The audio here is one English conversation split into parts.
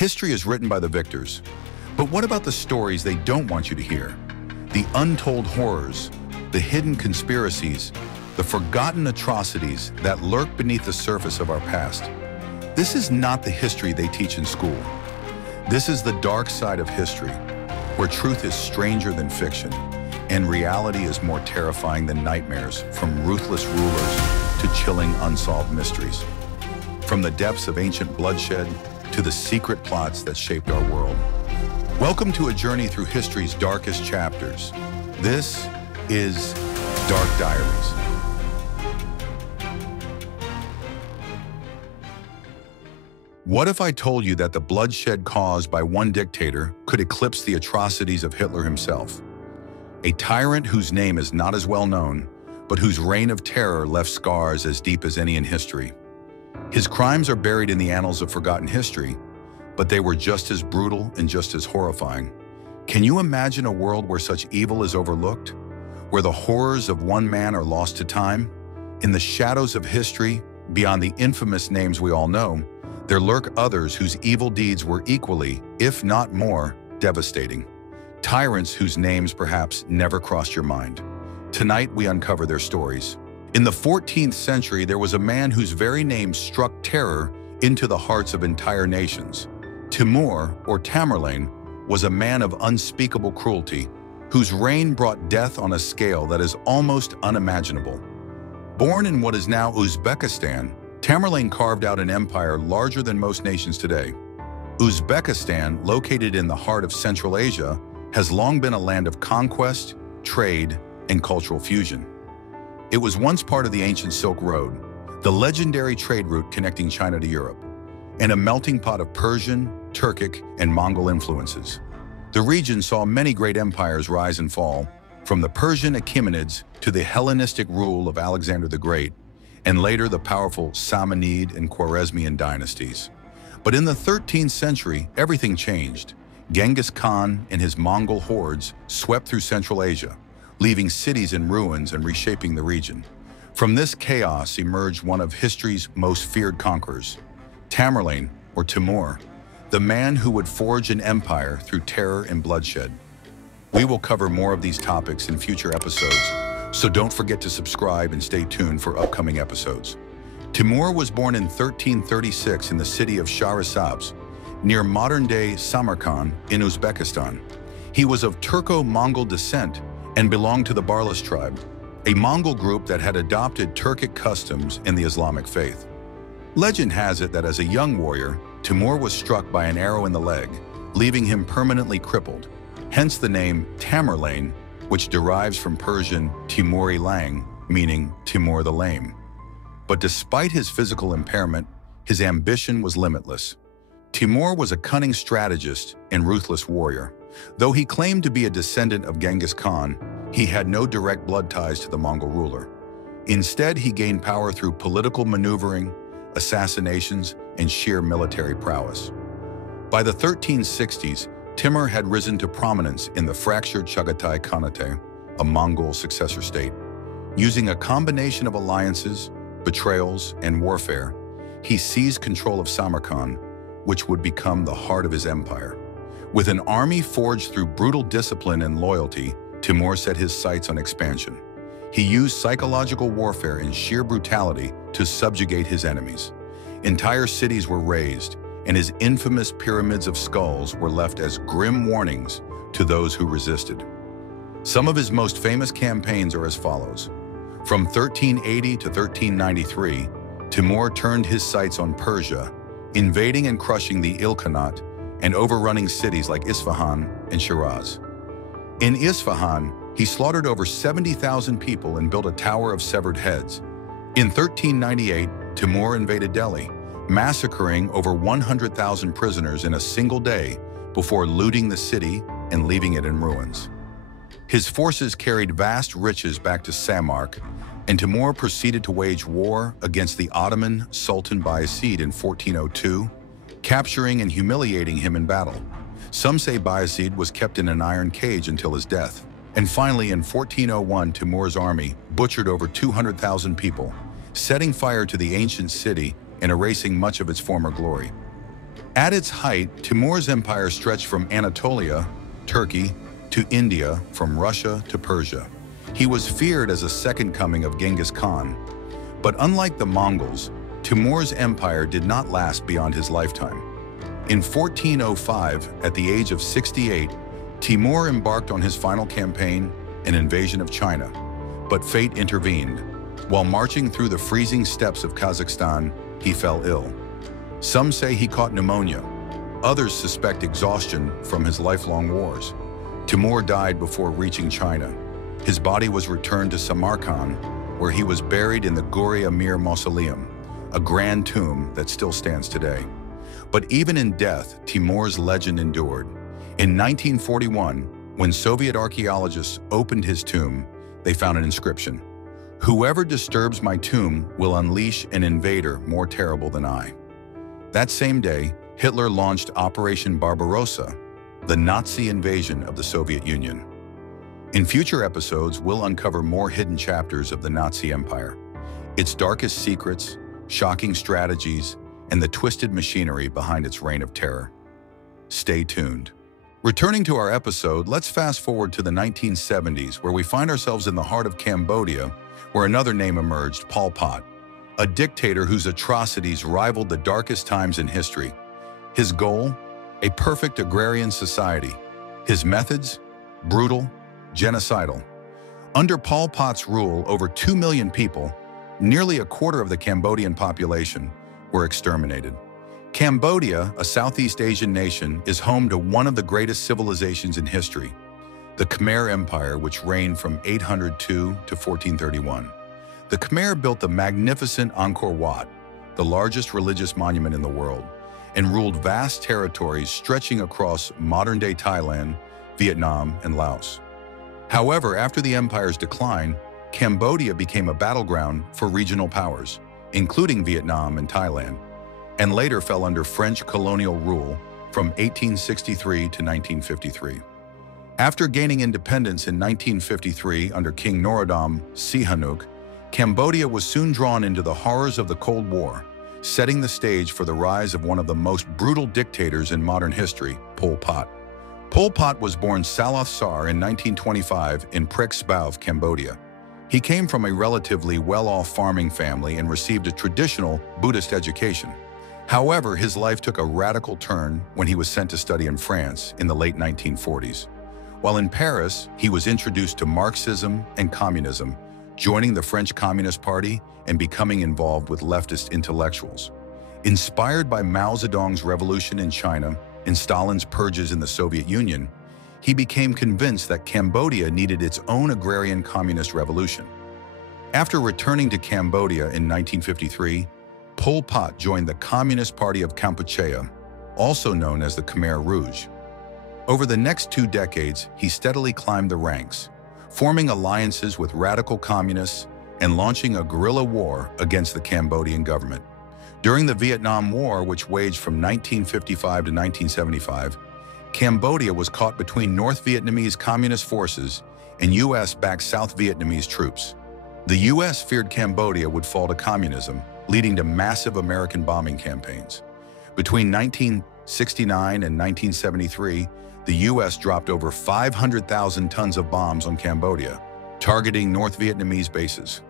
History is written by the victors. But what about the stories they don't want you to hear? The untold horrors, the hidden conspiracies, the forgotten atrocities that lurk beneath the surface of our past. This is not the history they teach in school. This is the dark side of history, where truth is stranger than fiction, and reality is more terrifying than nightmares, from ruthless rulers to chilling unsolved mysteries. From the depths of ancient bloodshed to the secret plots that shaped our world. Welcome to a journey through history's darkest chapters. This is Dark Diaries. What if I told you that the bloodshed caused by one dictator could eclipse the atrocities of Hitler himself? A tyrant whose name is not as well known, but whose reign of terror left scars as deep as any in history. His crimes are buried in the annals of forgotten history, but they were just as brutal and just as horrifying. Can you imagine a world where such evil is overlooked? Where the horrors of one man are lost to time? In the shadows of history, beyond the infamous names we all know, there lurk others whose evil deeds were equally, if not more, devastating. Tyrants whose names perhaps never crossed your mind. Tonight we uncover their stories. In the 14th century, there was a man whose very name struck terror into the hearts of entire nations. Timur, or Tamerlane, was a man of unspeakable cruelty, whose reign brought death on a scale that is almost unimaginable. Born in what is now Uzbekistan, Tamerlane carved out an empire larger than most nations today. Uzbekistan, located in the heart of Central Asia, has long been a land of conquest, trade, and cultural fusion. It was once part of the ancient Silk Road, the legendary trade route connecting China to Europe, and a melting pot of Persian, Turkic, and Mongol influences. The region saw many great empires rise and fall, from the Persian Achaemenids to the Hellenistic rule of Alexander the Great, and later the powerful Samanid and Khwarezmian dynasties. But in the 13th century, everything changed. Genghis Khan and his Mongol hordes swept through Central Asia, leaving cities in ruins and reshaping the region. From this chaos emerged one of history's most feared conquerors, Tamerlane, or Timur, the man who would forge an empire through terror and bloodshed. We will cover more of these topics in future episodes, so don't forget to subscribe and stay tuned for upcoming episodes. Timur was born in 1336 in the city of Shahrazabs, near modern-day Samarkand in Uzbekistan. He was of Turco-Mongol descent and belonged to the Barlas tribe, a Mongol group that had adopted Turkic customs and the Islamic faith. Legend has it that as a young warrior, Timur was struck by an arrow in the leg, leaving him permanently crippled, hence the name Tamerlane, which derives from Persian Timuri Lang, meaning Timur the Lame. But despite his physical impairment, his ambition was limitless. Timur was a cunning strategist and ruthless warrior. Though he claimed to be a descendant of Genghis Khan, he had no direct blood ties to the Mongol ruler. Instead, he gained power through political maneuvering, assassinations, and sheer military prowess. By the 1360s, Timur had risen to prominence in the fractured Chagatai Khanate, a Mongol successor state. Using a combination of alliances, betrayals, and warfare, he seized control of Samarkand, which would become the heart of his empire. With an army forged through brutal discipline and loyalty, Timur set his sights on expansion. He used psychological warfare and sheer brutality to subjugate his enemies. Entire cities were razed, and his infamous pyramids of skulls were left as grim warnings to those who resisted. Some of his most famous campaigns are as follows. From 1380 to 1393, Timur turned his sights on Persia, invading and crushing the Ilkhanate and overrunning cities like Isfahan and Shiraz. In Isfahan, he slaughtered over 70,000 people and built a tower of severed heads. In 1398, Timur invaded Delhi, massacring over 100,000 prisoners in a single day before looting the city and leaving it in ruins. His forces carried vast riches back to Samarkand, and Timur proceeded to wage war against the Ottoman Sultan Bayezid in 1402, capturing and humiliating him in battle. Some say Bayezid was kept in an iron cage until his death. And finally, in 1401, Timur's army butchered over 200,000 people, setting fire to the ancient city and erasing much of its former glory. At its height, Timur's empire stretched from Anatolia, Turkey, to India, from Russia to Persia. He was feared as a second coming of Genghis Khan. But unlike the Mongols, Timur's empire did not last beyond his lifetime. In 1405, at the age of 68, Timur embarked on his final campaign, an invasion of China. But fate intervened. While marching through the freezing steppes of Kazakhstan, he fell ill. Some say he caught pneumonia. Others suspect exhaustion from his lifelong wars. Timur died before reaching China. His body was returned to Samarkand, where he was buried in the Gori Amir Mausoleum, a grand tomb that still stands today. But even in death, Timur's legend endured. In 1941, when Soviet archaeologists opened his tomb, they found an inscription: "Whoever disturbs my tomb will unleash an invader more terrible than I." That same day, Hitler launched Operation Barbarossa, the Nazi invasion of the Soviet Union. In future episodes, we'll uncover more hidden chapters of the Nazi Empire, its darkest secrets, shocking strategies, and the twisted machinery behind its reign of terror. Stay tuned. Returning to our episode, let's fast forward to the 1970s, where we find ourselves in the heart of Cambodia, where another name emerged, Pol Pot, a dictator whose atrocities rivaled the darkest times in history. His goal? A perfect agrarian society. His methods? Brutal, genocidal. Under Pol Pot's rule, over 2 million people, nearly a quarter of the Cambodian population, were exterminated. Cambodia, a Southeast Asian nation, is home to one of the greatest civilizations in history, the Khmer Empire, which reigned from 802 to 1431. The Khmer built the magnificent Angkor Wat, the largest religious monument in the world, and ruled vast territories stretching across modern-day Thailand, Vietnam, and Laos. However, after the empire's decline, Cambodia became a battleground for regional powers, including Vietnam and Thailand, and later fell under French colonial rule from 1863 to 1953. After gaining independence in 1953 under King Norodom Sihanouk, Cambodia was soon drawn into the horrors of the Cold War, setting the stage for the rise of one of the most brutal dictators in modern history, Pol Pot. Pol Pot was born Saloth Sar in 1925 in Prek Spav, Cambodia. He came from a relatively well-off farming family and received a traditional Buddhist education. However, his life took a radical turn when he was sent to study in France in the late 1940s. While in Paris, he was introduced to Marxism and communism, joining the French Communist Party and becoming involved with leftist intellectuals. Inspired by Mao Zedong's revolution in China and Stalin's purges in the Soviet Union, he became convinced that Cambodia needed its own agrarian communist revolution. After returning to Cambodia in 1953, Pol Pot joined the Communist Party of Kampuchea, also known as the Khmer Rouge. Over the next 2 decades, he steadily climbed the ranks, forming alliances with radical communists and launching a guerrilla war against the Cambodian government. During the Vietnam War, which waged from 1955 to 1975, Cambodia was caught between North Vietnamese Communist forces and U.S.-backed South Vietnamese troops. The U.S. feared Cambodia would fall to communism, leading to massive American bombing campaigns. Between 1969 and 1973, the U.S. dropped over 500,000 tons of bombs on Cambodia, targeting North Vietnamese bases.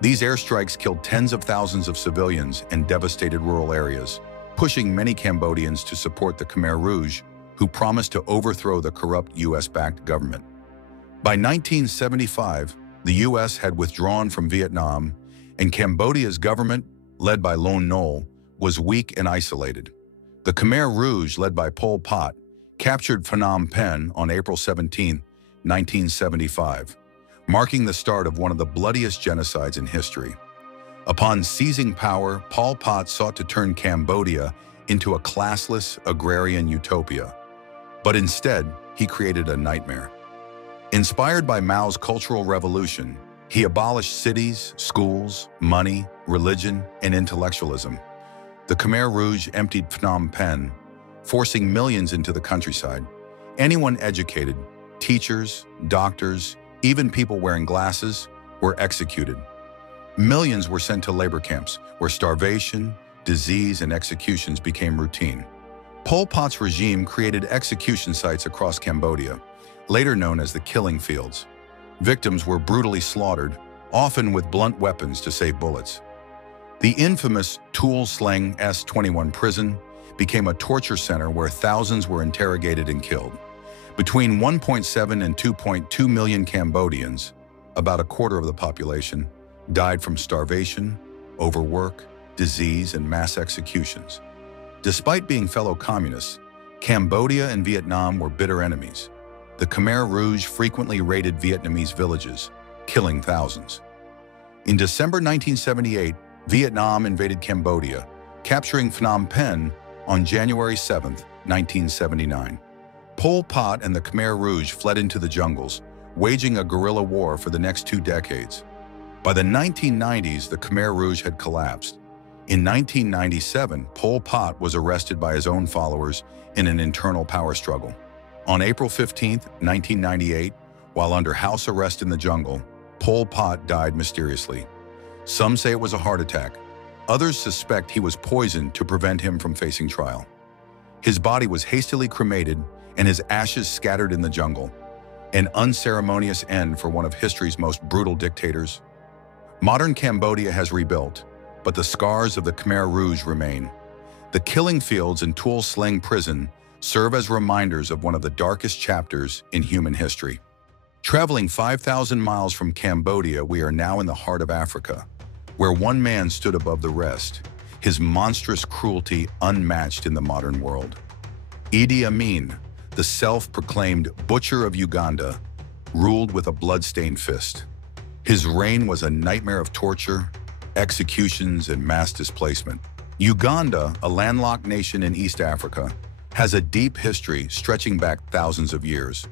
These airstrikes killed tens of thousands of civilians and devastated rural areas, pushing many Cambodians to support the Khmer Rouge, who promised to overthrow the corrupt U.S.-backed government. By 1975, the U.S. had withdrawn from Vietnam, and Cambodia's government, led by Lon Nol, was weak and isolated. The Khmer Rouge, led by Pol Pot, captured Phnom Penh on April 17, 1975, marking the start of one of the bloodiest genocides in history. Upon seizing power, Pol Pot sought to turn Cambodia into a classless agrarian utopia. But instead, he created a nightmare. Inspired by Mao's Cultural Revolution, he abolished cities, schools, money, religion, and intellectualism. The Khmer Rouge emptied Phnom Penh, forcing millions into the countryside. Anyone educated, teachers, doctors, even people wearing glasses, were executed. Millions were sent to labor camps, where starvation, disease, and executions became routine. Pol Pot's regime created execution sites across Cambodia, later known as the killing fields. Victims were brutally slaughtered, often with blunt weapons to save bullets. The infamous Tuol Sleng S21 prison became a torture center where thousands were interrogated and killed. Between 1.7 and 2.2 million Cambodians, about a quarter of the population, died from starvation, overwork, disease, and mass executions. Despite being fellow communists, Cambodia and Vietnam were bitter enemies. The Khmer Rouge frequently raided Vietnamese villages, killing thousands. In December 1978, Vietnam invaded Cambodia, capturing Phnom Penh on January 7, 1979. Pol Pot and the Khmer Rouge fled into the jungles, waging a guerrilla war for the next 2 decades. By the 1990s, the Khmer Rouge had collapsed. In 1997, Pol Pot was arrested by his own followers in an internal power struggle. On April 15, 1998, while under house arrest in the jungle, Pol Pot died mysteriously. Some say it was a heart attack. Others suspect he was poisoned to prevent him from facing trial. His body was hastily cremated and his ashes scattered in the jungle, an unceremonious end for one of history's most brutal dictators. Modern Cambodia has rebuilt, but the scars of the Khmer Rouge remain. The killing fields in Tuol Sleng prison serve as reminders of one of the darkest chapters in human history. Traveling 5,000 miles from Cambodia, we are now in the heart of Africa, where one man stood above the rest, his monstrous cruelty unmatched in the modern world. Idi Amin, the self-proclaimed butcher of Uganda, ruled with a blood-stained fist. His reign was a nightmare of torture, executions, and mass displacement. Uganda, a landlocked nation in East Africa, has a deep history stretching back thousands of years.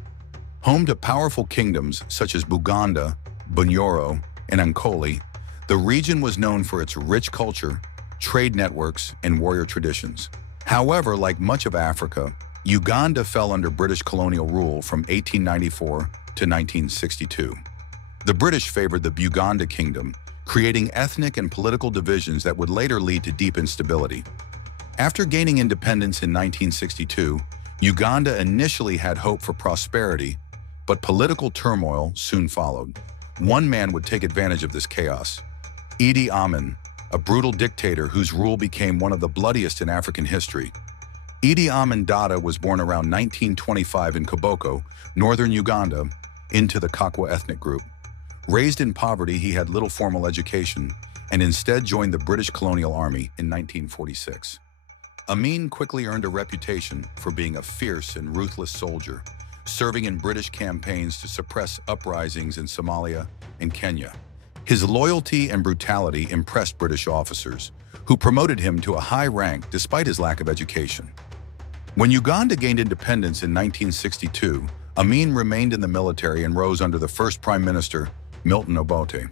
Home to powerful kingdoms such as Buganda, Bunyoro, and Ankole, the region was known for its rich culture, trade networks, and warrior traditions. However, like much of Africa, Uganda fell under British colonial rule from 1894 to 1962. The British favored the Buganda Kingdom, creating ethnic and political divisions that would later lead to deep instability. After gaining independence in 1962, Uganda initially had hope for prosperity, but political turmoil soon followed. One man would take advantage of this chaos: Idi Amin, a brutal dictator whose rule became one of the bloodiest in African history. Idi Amin Dada was born around 1925 in Koboko, northern Uganda, into the Kakwa ethnic group. Raised in poverty, he had little formal education and instead joined the British colonial army in 1946. Amin quickly earned a reputation for being a fierce and ruthless soldier, serving in British campaigns to suppress uprisings in Somalia and Kenya. His loyalty and brutality impressed British officers, who promoted him to a high rank despite his lack of education. When Uganda gained independence in 1962, Amin remained in the military and rose under the first Prime Minister, Milton Obote.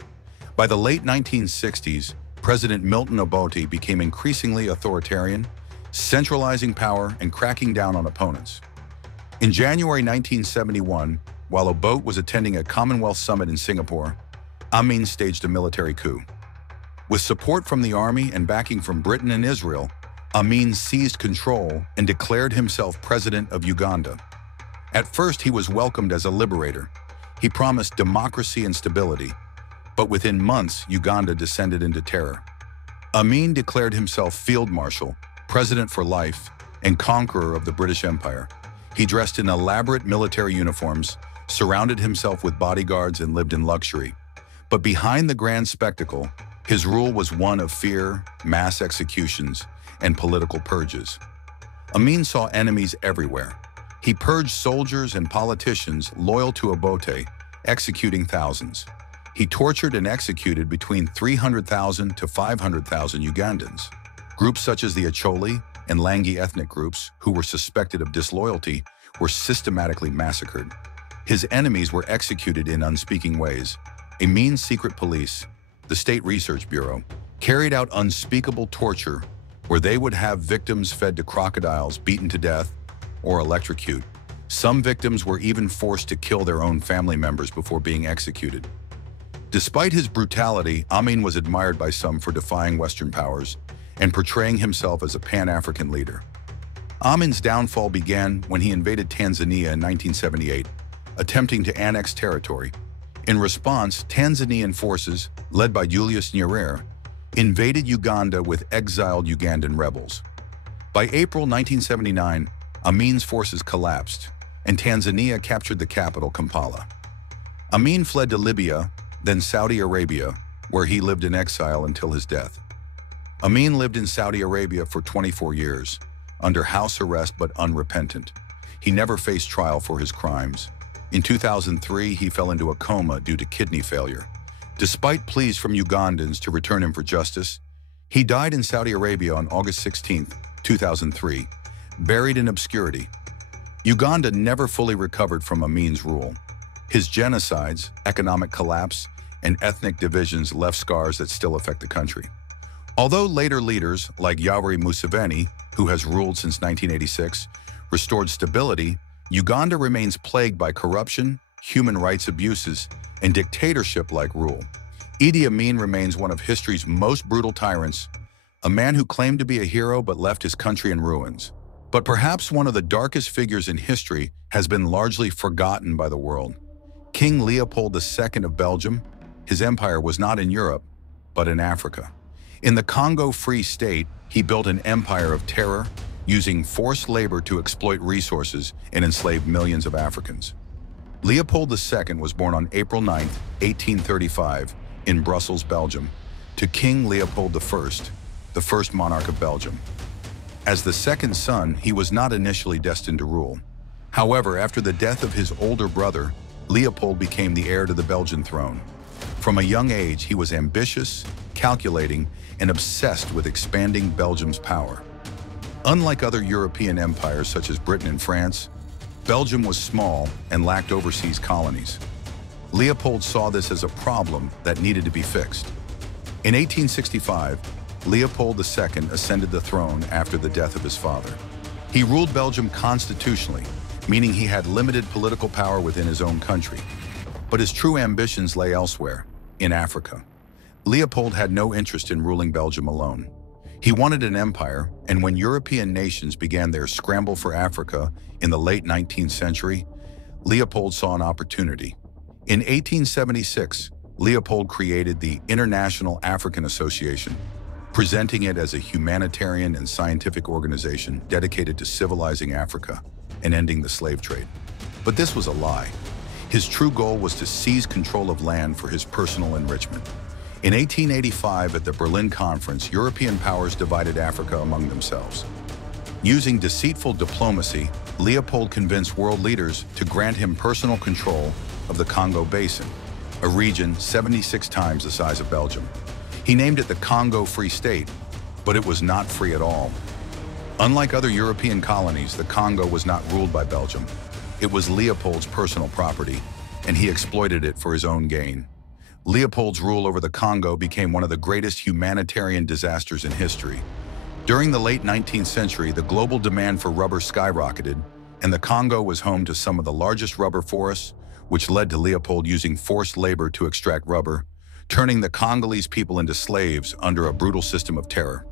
By the late 1960s, President Milton Obote became increasingly authoritarian, centralizing power and cracking down on opponents. In January 1971, while Obote was attending a Commonwealth summit in Singapore, Amin staged a military coup. With support from the army and backing from Britain and Israel, Amin seized control and declared himself president of Uganda. At first, he was welcomed as a liberator. He promised democracy and stability, but within months, Uganda descended into terror. Amin declared himself field marshal, president for life, and conqueror of the British Empire. He dressed in elaborate military uniforms, surrounded himself with bodyguards, and lived in luxury. But behind the grand spectacle, his rule was one of fear, mass executions, and political purges. Amin saw enemies everywhere. He purged soldiers and politicians loyal to Obote, executing thousands. He tortured and executed between 300,000 to 500,000 Ugandans. Groups such as the Acholi and Langi ethnic groups, who were suspected of disloyalty, were systematically massacred. His enemies were executed in unspeaking ways. Amin's secret police, the State Research Bureau, carried out unspeakable torture where they would have victims fed to crocodiles, beaten to death, or electrocute. Some victims were even forced to kill their own family members before being executed. Despite his brutality, Amin was admired by some for defying Western powers and portraying himself as a Pan-African leader. Amin's downfall began when he invaded Tanzania in 1978, attempting to annex territory. In response, Tanzanian forces, led by Julius Nyerere, invaded Uganda with exiled Ugandan rebels. By April 1979, Amin's forces collapsed, and Tanzania captured the capital, Kampala. Amin fled to Libya, then Saudi Arabia, where he lived in exile until his death. Amin lived in Saudi Arabia for 24 years, under house arrest but unrepentant. He never faced trial for his crimes. In 2003, he fell into a coma due to kidney failure. Despite pleas from Ugandans to return him for justice, he died in Saudi Arabia on August 16, 2003, buried in obscurity. Uganda never fully recovered from Amin's rule. His genocides, economic collapse, and ethnic divisions left scars that still affect the country. Although later leaders like Yoweri Museveni, who has ruled since 1986, restored stability, Uganda remains plagued by corruption, human rights abuses, and dictatorship-like rule. Idi Amin remains one of history's most brutal tyrants, a man who claimed to be a hero but left his country in ruins. But perhaps one of the darkest figures in history has been largely forgotten by the world. King Leopold II of Belgium, his empire was not in Europe, but in Africa. In the Congo Free State, he built an empire of terror, using forced labor to exploit resources and enslave millions of Africans. Leopold II was born on April 9, 1835, in Brussels, Belgium, to King Leopold I, the first monarch of Belgium. As the second son, he was not initially destined to rule. However, after the death of his older brother, Leopold became the heir to the Belgian throne. From a young age, he was ambitious, calculating, and obsessed with expanding Belgium's power. Unlike other European empires such as Britain and France, Belgium was small and lacked overseas colonies. Leopold saw this as a problem that needed to be fixed. In 1865, Leopold II ascended the throne after the death of his father. He ruled Belgium constitutionally, meaning he had limited political power within his own country. But his true ambitions lay elsewhere, in Africa. Leopold had no interest in ruling Belgium alone. He wanted an empire, and when European nations began their scramble for Africa in the late 19th century, Leopold saw an opportunity. In 1876, Leopold created the International African Association, presenting it as a humanitarian and scientific organization dedicated to civilizing Africa and ending the slave trade. But this was a lie. His true goal was to seize control of land for his personal enrichment. In 1885, at the Berlin Conference, European powers divided Africa among themselves. Using deceitful diplomacy, Leopold convinced world leaders to grant him personal control of the Congo Basin, a region 76 times the size of Belgium. He named it the Congo Free State, but it was not free at all. Unlike other European colonies, the Congo was not ruled by Belgium. It was Leopold's personal property, and he exploited it for his own gain. Leopold's rule over the Congo became one of the greatest humanitarian disasters in history. During the late 19th century, the global demand for rubber skyrocketed, and the Congo was home to some of the largest rubber forests, which led to Leopold using forced labor to extract rubber, turning the Congolese people into slaves under a brutal system of terror.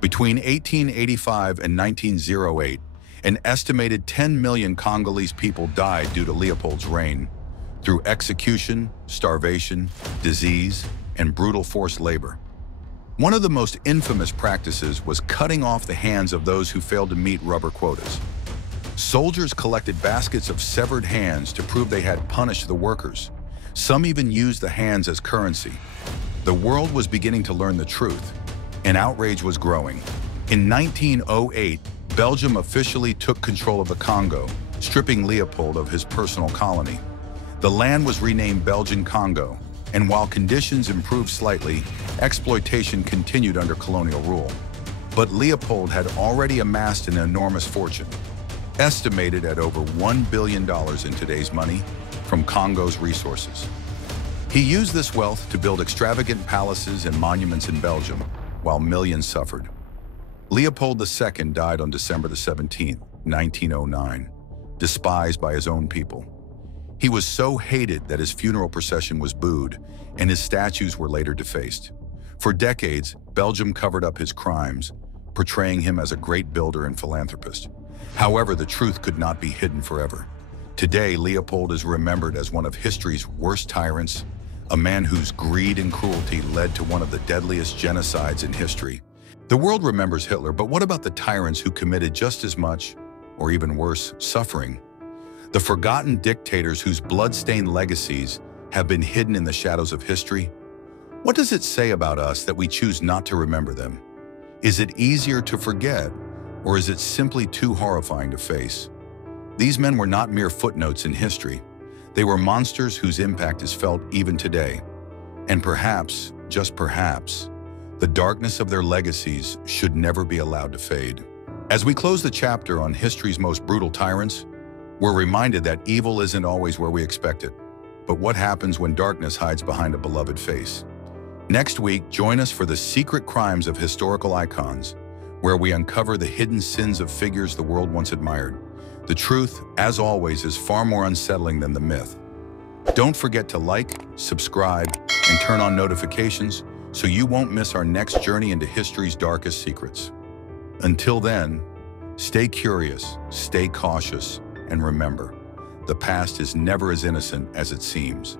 Between 1885 and 1908, an estimated 10 million Congolese people died due to Leopold's reign, through execution, starvation, disease, and brutal forced labor. One of the most infamous practices was cutting off the hands of those who failed to meet rubber quotas. Soldiers collected baskets of severed hands to prove they had punished the workers. Some even used the hands as currency. The world was beginning to learn the truth, and outrage was growing. In 1908, Belgium officially took control of the Congo, stripping Leopold of his personal colony. The land was renamed Belgian Congo, and while conditions improved slightly, exploitation continued under colonial rule. But Leopold had already amassed an enormous fortune, estimated at over $1 billion in today's money, from Congo's resources. He used this wealth to build extravagant palaces and monuments in Belgium, while millions suffered. Leopold II died on December 17, 1909, despised by his own people. He was so hated that his funeral procession was booed, and his statues were later defaced. For decades, Belgium covered up his crimes, portraying him as a great builder and philanthropist. However, the truth could not be hidden forever. Today, Leopold is remembered as one of history's worst tyrants, a man whose greed and cruelty led to one of the deadliest genocides in history. The world remembers Hitler, but what about the tyrants who committed just as much, or even worse, suffering? The forgotten dictators whose blood-stained legacies have been hidden in the shadows of history? What does it say about us that we choose not to remember them? Is it easier to forget, or is it simply too horrifying to face? These men were not mere footnotes in history. They were monsters whose impact is felt even today. And perhaps, just perhaps, the darkness of their legacies should never be allowed to fade. As we close the chapter on history's most brutal tyrants, we're reminded that evil isn't always where we expect it. But what happens when darkness hides behind a beloved face? Next week, join us for the secret crimes of historical icons, where we uncover the hidden sins of figures the world once admired. The truth, as always, is far more unsettling than the myth. Don't forget to like, subscribe, and turn on notifications so you won't miss our next journey into history's darkest secrets. Until then, stay curious, stay cautious, and remember, the past is never as innocent as it seems.